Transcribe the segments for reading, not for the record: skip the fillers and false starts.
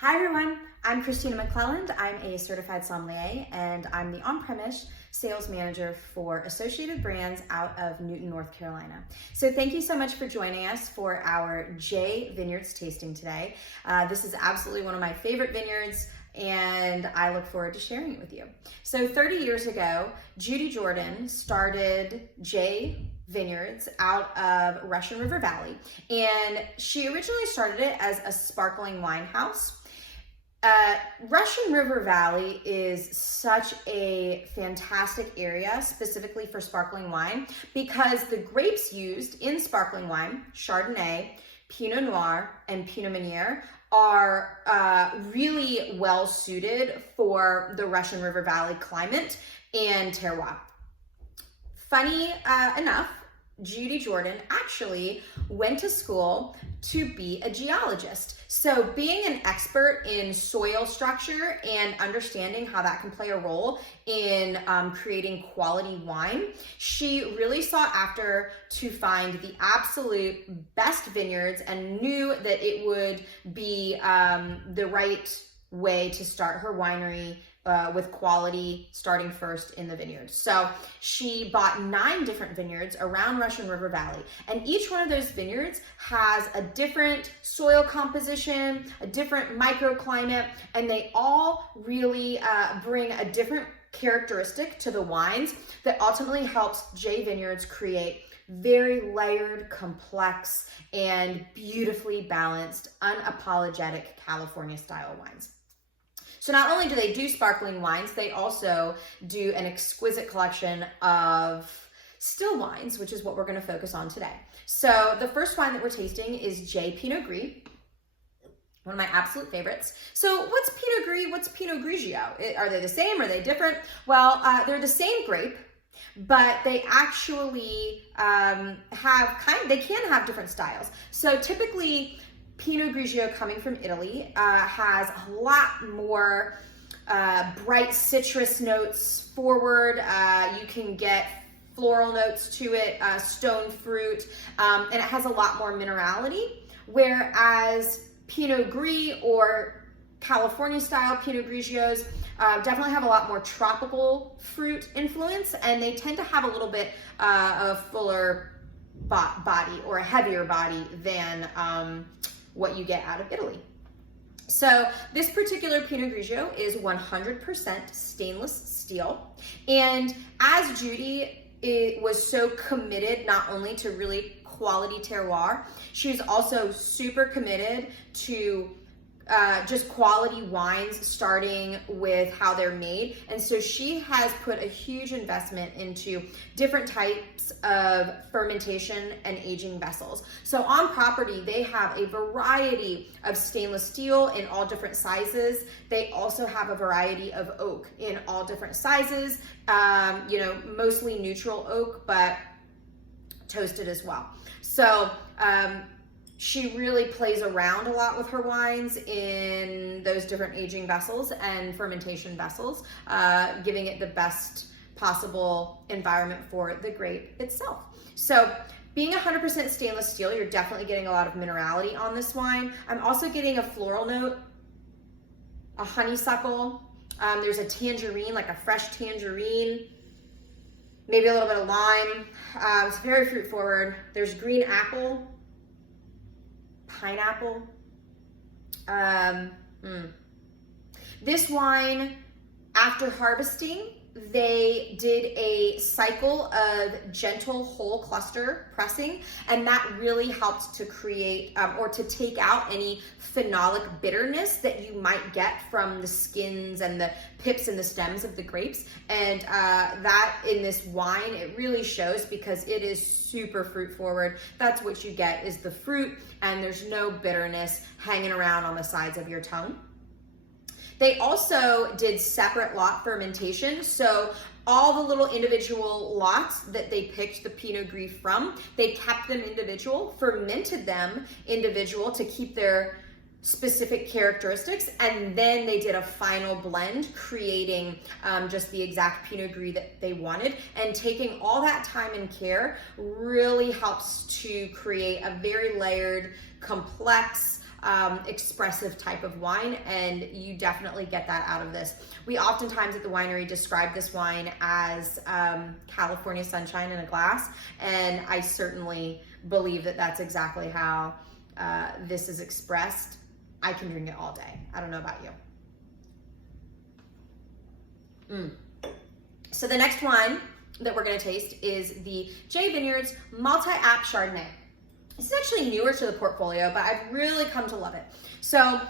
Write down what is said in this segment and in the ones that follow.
Hi everyone, I'm Christina McClelland. I'm a certified sommelier and I'm the on-premise sales manager for Associated Brands out of Newton, North Carolina. So thank you so much for joining us for our J Vineyards tasting today. This is absolutely one of my favorite vineyards and I look forward to sharing it with you. So 30 years ago, Judy Jordan started J Vineyards out of Russian River Valley, and she originally started it as a sparkling wine house. Russian River Valley is such a fantastic area specifically for sparkling wine because the grapes used in sparkling wine, Chardonnay, Pinot Noir, and Pinot Meunier, are really well suited for the Russian River Valley climate and terroir. Funny enough, Judy Jordan actually went to school to be a geologist. So being an expert in soil structure and understanding how that can play a role in creating quality wine, she really sought after to find the absolute best vineyards and knew that it would be the right way to start her winery with quality starting first in the vineyards. So she bought 9 different vineyards around Russian River Valley, and each one of those vineyards has a different soil composition, a different microclimate, and they all really bring a different characteristic to the wines that ultimately helps J Vineyards create very layered, complex, and beautifully balanced, unapologetic California style wines. So not only do they do sparkling wines, they also do an exquisite collection of still wines, which is what we're going to focus on today. So the first wine that we're tasting is J Pinot Gris, one of my absolute favorites. So what's Pinot Gris? What's Pinot Grigio? Are they the same? Are they different? Well, they're the same grape, but they actually they can have different styles. So typically, Pinot Grigio coming from Italy has a lot more bright citrus notes forward. You can get floral notes to it, stone fruit, and it has a lot more minerality. Whereas Pinot Gris or California style Pinot Grigios definitely have a lot more tropical fruit influence, and they tend to have a little bit of fuller body or a heavier body than what you get out of Italy. So this particular Pinot Grigio is 100% stainless steel. And as Judy was so committed not only to really quality terroir, she was also super committed to just quality wines, starting with how they're made. And so she has put a huge investment into different types of fermentation and aging vessels. So on property, they have a variety of stainless steel in all different sizes. They also have a variety of oak in all different sizes, mostly neutral oak, but toasted as well. So, she really plays around a lot with her wines in those different aging vessels and fermentation vessels, giving it the best possible environment for the grape itself. So being 100% stainless steel, you're definitely getting a lot of minerality on this wine. I'm also getting a floral note, a honeysuckle. There's a tangerine, like a fresh tangerine, maybe a little bit of lime. It's very fruit forward. There's green apple, pineapple. This wine, after harvesting, they did a cycle of gentle whole cluster pressing, and that really helped to create or to take out any phenolic bitterness that you might get from the skins and the pips and the stems of the grapes. And that in this wine, it really shows because it is super fruit forward. That's what you get, is the fruit, and there's no bitterness hanging around on the sides of your tongue. They also did separate lot fermentation. So all the little individual lots that they picked the Pinot Gris from, they kept them individual, fermented them individual to keep their specific characteristics, and then they did a final blend, creating just the exact Pinot Gris that they wanted. And taking all that time and care really helps to create a very layered, complex, expressive type of wine, and you definitely get that out of this. We oftentimes at the winery describe this wine as California sunshine in a glass, and I certainly believe that that's exactly how this is expressed. I can drink it all day. I don't know about you. So the next wine that we're going to taste is the J Vineyards Multi-App Chardonnay. This is actually newer to the portfolio, but I've really come to love it. So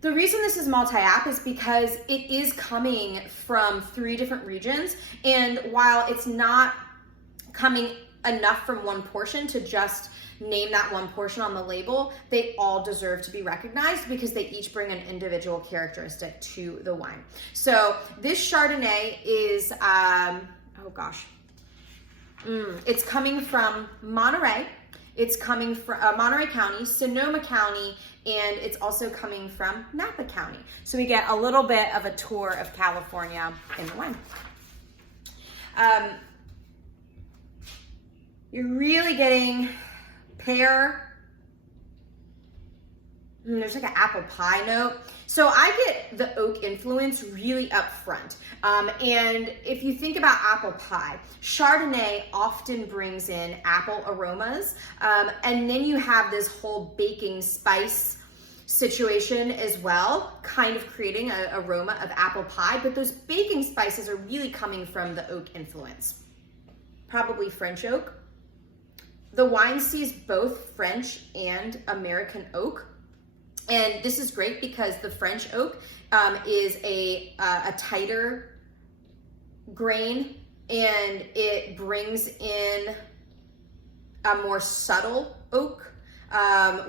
the reason this is multi-app is because it is coming from 3 different regions, and while it's not coming enough from one portion to just name that one portion on the label, they all deserve to be recognized because they each bring an individual characteristic to the wine. So this Chardonnay is, it's coming from Monterey. It's coming from Monterey County, Sonoma County, and it's also coming from Napa County. So we get a little bit of a tour of California in the wine. You're really getting pear. There's like an apple pie note. So I get the oak influence really up front. And if you think about apple pie, Chardonnay often brings in apple aromas. And then you have this whole baking spice situation as well, kind of creating an aroma of apple pie. But those baking spices are really coming from the oak influence. Probably French oak. The wine sees both French and American oak. And this is great because the French oak is a tighter grain, and it brings in a more subtle oak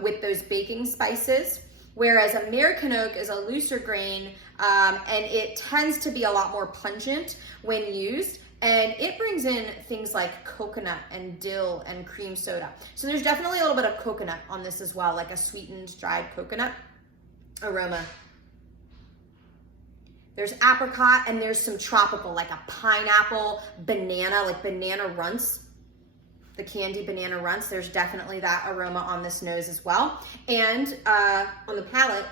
with those baking spices, whereas American oak is a looser grain, and it tends to be a lot more pungent when used. And it brings in things like coconut and dill and cream soda. So there's definitely a little bit of coconut on this as well, like a sweetened dried coconut aroma. There's apricot, and there's some tropical, like a pineapple, banana, like banana runts. The candy banana runts, there's definitely that aroma on this nose as well. And on the palate,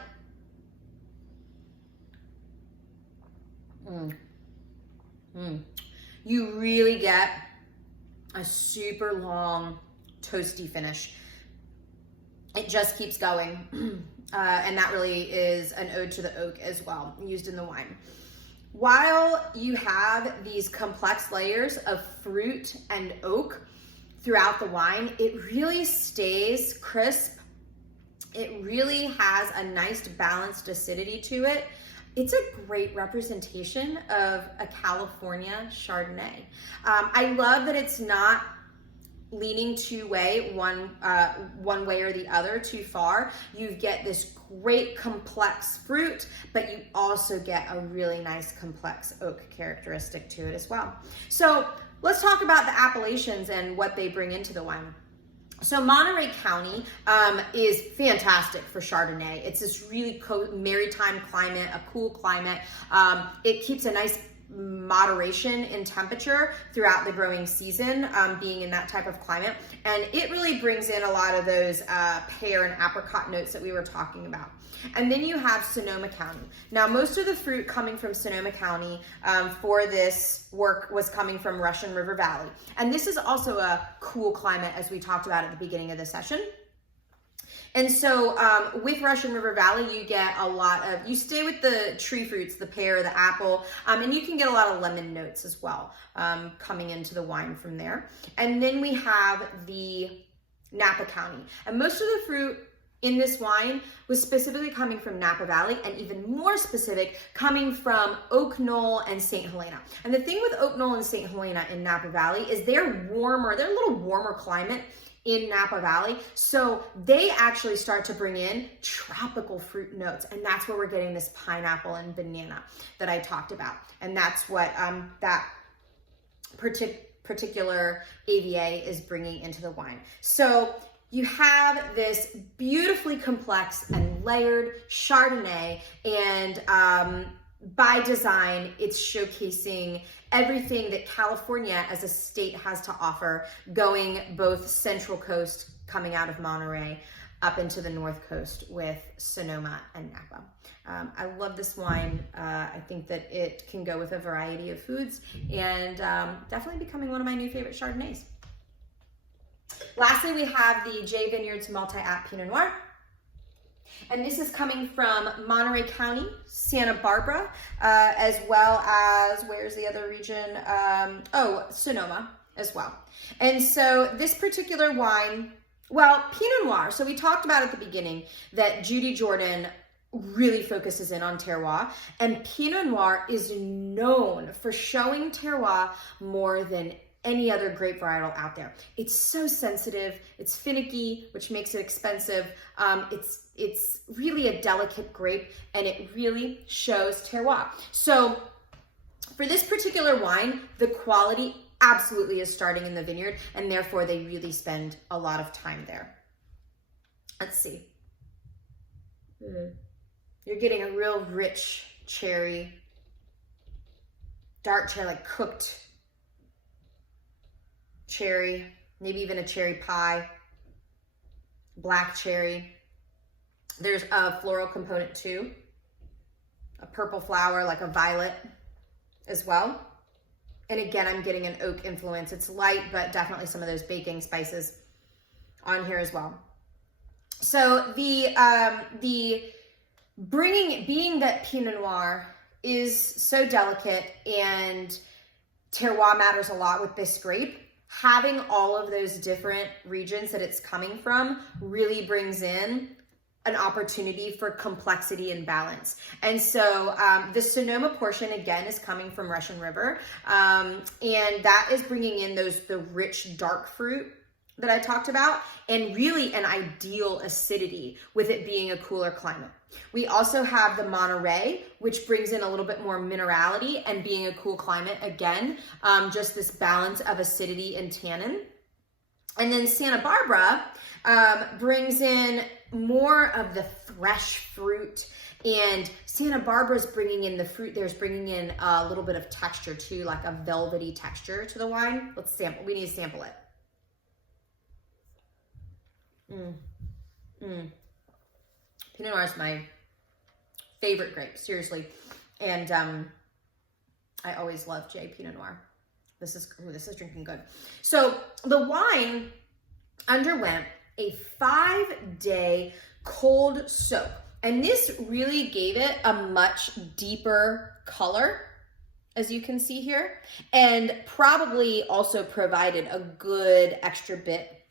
you really get a super long, toasty finish. It just keeps going. And that really is an ode to the oak as well, used in the wine. While you have these complex layers of fruit and oak throughout the wine, it really stays crisp. It really has a nice balanced acidity to it. It's a great representation of a California Chardonnay. I love that it's not leaning one way or the other too far. You get this great complex fruit, but you also get a really nice complex oak characteristic to it as well. So let's talk about the appellations and what they bring into the wine. So Monterey County is fantastic for Chardonnay. It's this really maritime climate, a cool climate. It keeps a nice moderation in temperature throughout the growing season, being in that type of climate. And it really brings in a lot of those pear and apricot notes that we were talking about. And then you have Sonoma County. Now, most of the fruit coming from Sonoma County for this work was coming from Russian River Valley. And this is also a cool climate, as we talked about at the beginning of the session. And so with Russian River Valley, you get a lot of, you stay with the tree fruits, the pear, the apple, and you can get a lot of lemon notes as well coming into the wine from there. And then we have the Napa County. And most of the fruit in this wine was specifically coming from Napa Valley, and even more specific, coming from Oak Knoll and St. Helena. And the thing with Oak Knoll and St. Helena in Napa Valley is they're warmer, they're a little warmer climate in Napa Valley. So they actually start to bring in tropical fruit notes. And that's where we're getting this pineapple and banana that I talked about. And that's what that particular AVA is bringing into the wine. So you have this beautifully complex and layered Chardonnay, and by design, it's showcasing everything that California as a state has to offer, going both Central Coast, coming out of Monterey, up into the North Coast with Sonoma and Napa. I love this wine. I think that it can go with a variety of foods, and definitely becoming one of my new favorite Chardonnays. Lastly, we have the J Vineyards Multi-App Pinot Noir. And this is coming from Monterey County, Santa Barbara, as well as, where's the other region? Sonoma as well. And so this particular wine, well, Pinot Noir. So we talked about at the beginning that Judy Jordan really focuses in on terroir, and Pinot Noir is known for showing terroir more than any other grape varietal out there. It's so sensitive, it's finicky, which makes it expensive. It's really a delicate grape, and it really shows terroir. So for this particular wine, the quality absolutely is starting in the vineyard, and therefore they really spend a lot of time there. Let's see. You're getting a real rich cherry, dark cherry, like cooked cherry, maybe even a cherry pie, black cherry. There's a floral component too, a purple flower, like a violet as well. And again, I'm getting an oak influence. It's light, but definitely some of those baking spices on here as well. So being that Pinot Noir is so delicate and terroir matters a lot with this grape, having all of those different regions that it's coming from really brings in an opportunity for complexity and balance. And so the Sonoma portion, again, is coming from Russian River. And that is bringing in the rich dark fruit that I talked about, and really an ideal acidity with it being a cooler climate. We also have the Monterey, which brings in a little bit more minerality, and being a cool climate, again, just this balance of acidity and tannin. And then Santa Barbara brings in more of the fresh fruit, and Santa Barbara's bringing in the fruit. There's bringing in a little bit of texture too, like a velvety texture to the wine. Let's sample. We need to sample it. Pinot Noir is my favorite grape, seriously. And I always love J Pinot Noir. This is drinking good. So the wine underwent a 5-day cold soak, and this really gave it a much deeper color, as you can see here, and probably also provided a good extra bit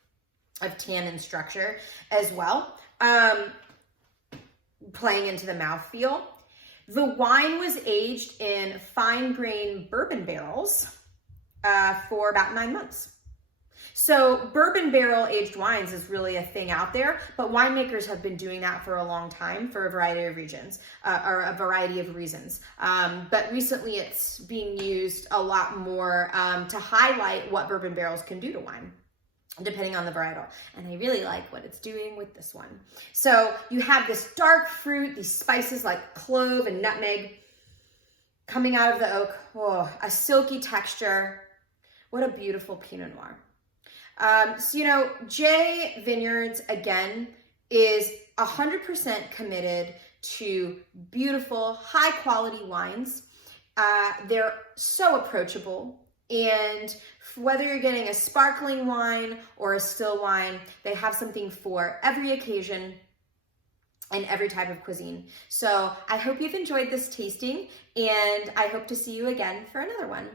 of tannin structure as well, playing into the mouthfeel. The wine was aged in fine grain bourbon barrels for about 9 months. So bourbon barrel aged wines is really a thing out there, but winemakers have been doing that for a long time for a variety of reasons. But recently it's being used a lot more to highlight what bourbon barrels can do to wine, depending on the varietal. And I really like what it's doing with this one. So you have this dark fruit, these spices like clove and nutmeg coming out of the oak. Oh, a silky texture. What a beautiful Pinot Noir. So, J Vineyards, again, is 100% committed to beautiful, high quality wines. They're so approachable. And whether you're getting a sparkling wine or a still wine, they have something for every occasion and every type of cuisine. So I hope you've enjoyed this tasting, and I hope to see you again for another one.